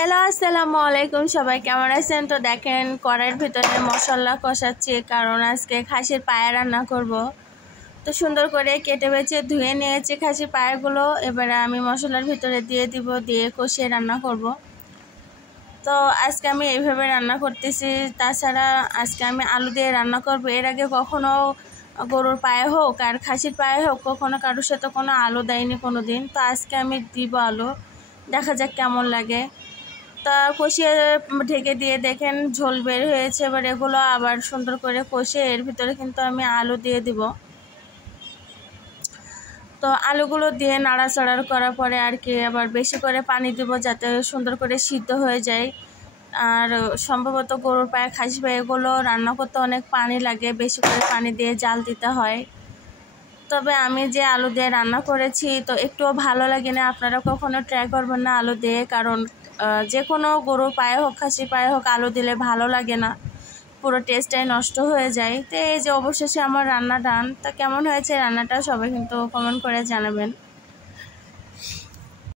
Hello, আসসালামু আলাইকুম। সবাই কেমন আছেন? তো দেখেন কড়াইয়ের ভিতরে মশলা কষাচ্ছি, কারণ আজকে খাসির পায়া রান্না করব। তো সুন্দর করে কেটে বেছে ধুয়ে নিয়েছি খাসির পায়াগুলো। এবারে আমি মশলার ভিতরে দিয়ে দিব, দিয়ে কষিয়ে রান্না করব। তো আজকে আমি এইভাবে রান্না করতেছি। তাছাড়া আজকে আমি আলু দিয়ে রান্না করব। এর আগে কখনো গরুর পায়ে হোক আর খাসির পায়ে হোক কখনো কারোর সাথে কোনো আলু দেয়নি কোনো দিন। তো আজকে আমি দিব আলু, দেখা যাক কেমন লাগে। তা কষিয়ে ঢেকে দিয়ে দেখেন ঝোল বের হয়েছে। এবার এগুলো আবার সুন্দর করে কষিয়ে এর ভিতরে কিন্তু আমি আলু দিয়ে দিব। তো আলুগুলো দিয়ে নাড়াচাড়া করার পরে আর কি আবার বেশি করে পানি দিব, যাতে সুন্দর করে সিদ্ধ হয়ে যায়। আর সম্ভবত গরুর পায়ে খাসি পায়ে এগুলো রান্না করতে অনেক পানি লাগে, বেশি করে পানি দিয়ে জাল দিতে হয়। তবে আমি যে আলু দিয়ে রান্না করেছি তো একটুও ভালো লাগে না। আপনারা কখনো ট্রাই করবেন না আলু দিয়ে, কারণ যে কোনো গরুর পায়ে হোক খাসির পায়ে হোক আলু দিলে ভালো লাগে না, পুরো টেস্টটাই নষ্ট হয়ে যায়। তো এই যে অবশেষে আমার রান্না ডান। তা কেমন হয়েছে রান্নাটা সবাই কিন্তু কমেন্ট করে জানাবেন।